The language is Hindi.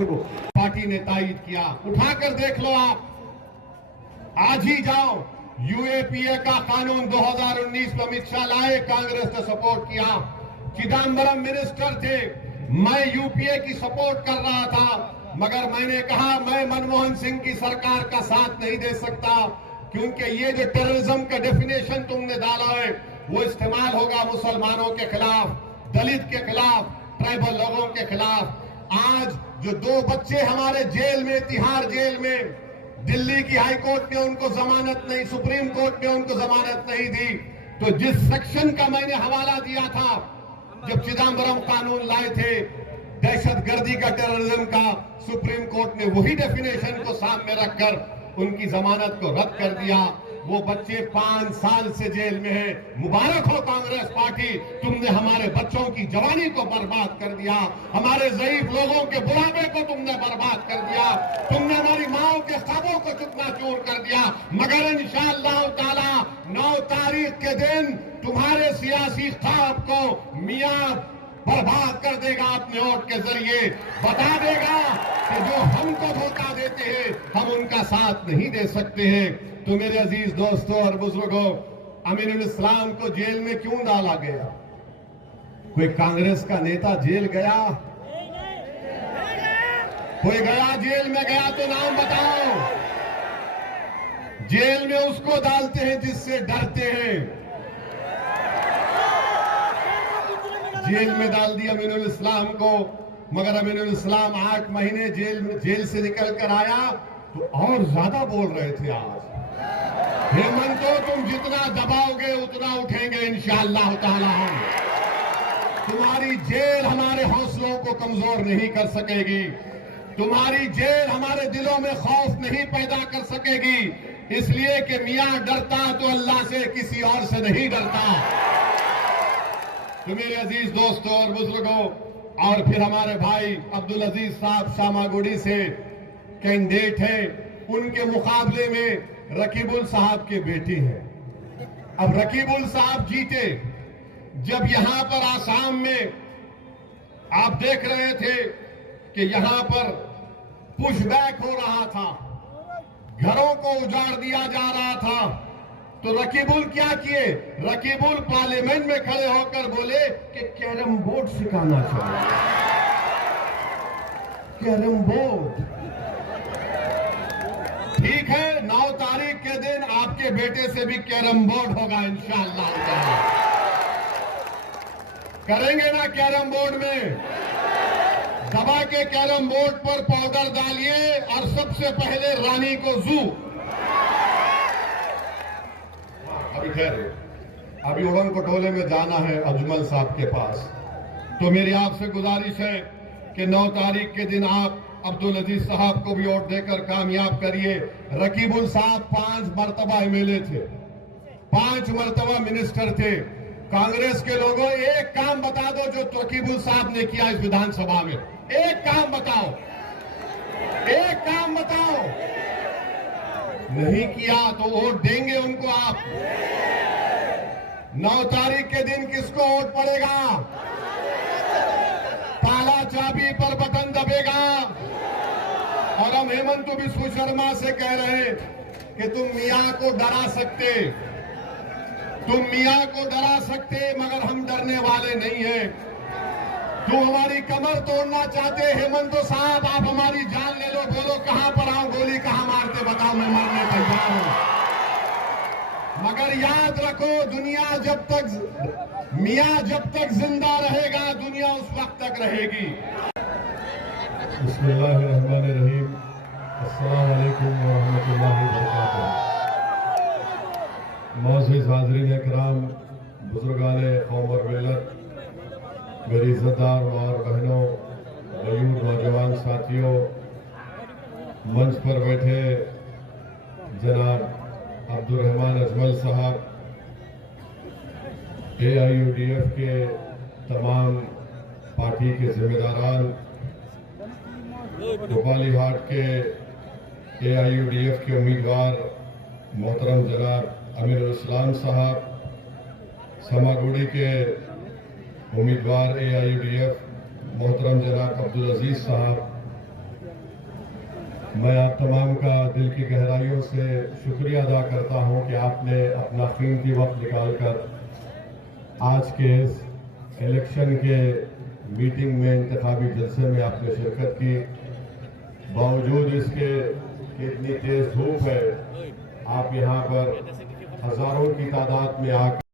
गुफ्तगू पार्टी ने तायद किया। उठाकर देख लो आप, आज ही जाओ, यूएपीए का कानून 2019 में अमित शाह लाए, कांग्रेस ने सपोर्ट किया। चिदम्बरम मिनिस्टर थे, मैं यूपीए की सपोर्ट कर रहा था, मगर मैंने कहा मैं मनमोहन सिंह की सरकार का साथ नहीं दे सकता, क्योंकि ये जो टेररिज्म का डेफिनेशन तुमने डाला है वो इस्तेमाल होगा मुसलमानों के खिलाफ, दलित के खिलाफ, ट्राइबल लोगों के खिलाफ। आज जो 2 बच्चे हमारे जेल में, तिहाड़ जेल में, दिल्ली की हाई कोर्ट ने उनको जमानत नहीं, सुप्रीम कोर्ट ने उनको जमानत नहीं दी, तो जिस सेक्शन का मैंने हवाला दिया था जब चिदम्बरम कानून लाए थे दहशतगर्दी का, टेररिज्म का, सुप्रीम कोर्ट ने वही डेफिनेशन को सामने रखकर उनकी जमानत को रद्द कर दिया। वो बच्चे 5 साल से जेल में हैं। मुबारक हो कांग्रेस पार्टी, तुमने हमारे बच्चों की जवानी को बर्बाद कर दिया, हमारे ज़ईफ लोगों के बुढ़ापे को तुमने बर्बाद कर दिया, तुमने हमारी माओ के ख्वाबों को चकनाचूर कर दिया। मगर इंशाअल्लाह ताला 9 तारीख के दिन तुम्हारे सियासी ख्वाब को मियां बर्बाद कर देगा, अपने वोट के जरिए बता देगा कि जो हमको धोखा देते हैं हम उनका साथ नहीं दे सकते हैं। तो मेरे अजीज दोस्तों और बुजुर्गों, अमीनुल इस्लाम को जेल में क्यों डाला गया? कोई कांग्रेस का नेता जेल गया? कोई गया जेल में? गया तो नाम बताओ। जेल में उसको डालते हैं जिससे डरते हैं। जेल में डाल दिया अमीनुल इस्लाम को, मगर अमीनुल इस्लाम 8 महीने जेल से निकल कर आया तो और ज्यादा बोल रहे थे। आज हेमंत को तुम जितना दबाओगे उतना उठेंगे इंशाअल्लाह ताला। हम तुम्हारी जेल हमारे हौसलों को कमजोर नहीं कर सकेगी, तुम्हारी जेल हमारे दिलों में खौफ नहीं पैदा कर सकेगी, इसलिए कि मियां डरता तो अल्लाह से, किसी और से नहीं डरता। तो मेरे अजीज दोस्तों और बुजुर्गों, और फिर हमारे भाई अब्दुल अजीज साहब सामागुड़ी से कैंडिडेट हैं, उनके मुकाबले में रकीबुल साहब के बेटी हैं। अब रकीबुल साहब जीते, जब यहां पर आसाम में आप देख रहे थे कि यहां पर पुशबैक हो रहा था, घरों को उजाड़ दिया जा रहा था, तो रकीबुल क्या किए? रकीबुल पार्लियामेंट में खड़े होकर बोले कि कैरम बोर्ड सिखाना चाहिए। कैरम बोर्ड ठीक है, 9 तारीख के दिन आपके बेटे से भी कैरम बोर्ड होगा इंशाअल्लाह। करेंगे ना कैरम बोर्ड में? दबा के कैरम बोर्ड पर पाउडर डालिए और सबसे पहले रानी को जू। अभी खैर, अभी उड़न कटोले में जाना है अजमल साहब के पास, तो मेरी आपसे गुजारिश है कि 9 तारीख के दिन आप अब्दुल अजीज साहब को भी वोट देकर कामयाब करिए। रकीबुल साहब 5 मरतबा एमएलए थे, 5 मरतबा मिनिस्टर थे। कांग्रेस के लोगों, एक काम बता दो जो रकीबुल साहब ने किया इस विधानसभा में, एक काम बताओ, एक काम बताओ। नहीं किया तो वोट देंगे उनको आप। 9 तारीख के दिन किसको वोट पड़ेगा? ताला चाबी पर बटन दबेगा। और हम हेमंत बिस्व शर्मा से कह रहे हैं कि तुम मियां को डरा सकते, तुम मियां को डरा सकते, मगर हम डरने वाले नहीं हैं। तुम हमारी कमर तोड़ना चाहते हेमंत साहब, आप हमारी जान ले लो, बोलो कहां पर आऊं, गोली कहां मारते बताओ, मैं मरने तैयार हूं। मगर याद रखो, दुनिया जब तक, मियां जब तक जिंदा रहेगा, दुनिया उस वक्त तक रहेगी। बिस्मिल्लाहिर्रहमानिर्रहीम, अस्सलाम वालेकुम व रहमतुल्लाहि व बरकातुहू। मौजूद हाज़रीन इकराम, बुजुर्गाने कौम और मिल्लत, मेरी इज़्ज़तदार और बहनों, मयूर नौजवान साथियों, मंच पर बैठे जनाब अब्दुल रहमान अजमल साहब, AIUDF के तमाम पार्टी के जिम्मेदारान, गोपालीहाट के AIUDF के उम्मीदवार मोहतरम जनाब अमीनुल इस्लाम साहब, समागुड़ी के उम्मीदवार AIUDF मोहतरम जनाब अब्दुल अजीज साहब, मैं आप तमाम का दिल की गहराइयों से शुक्रिया अदा करता हूं कि आपने अपना कीमती वक्त निकालकर आज के इस इलेक्शन के मीटिंग में, इंतखाबी जलसे में आपने शिरकत की। बावजूद इसके कि इतनी तेज धूप है, आप यहाँ पर हजारों की तादाद में आकर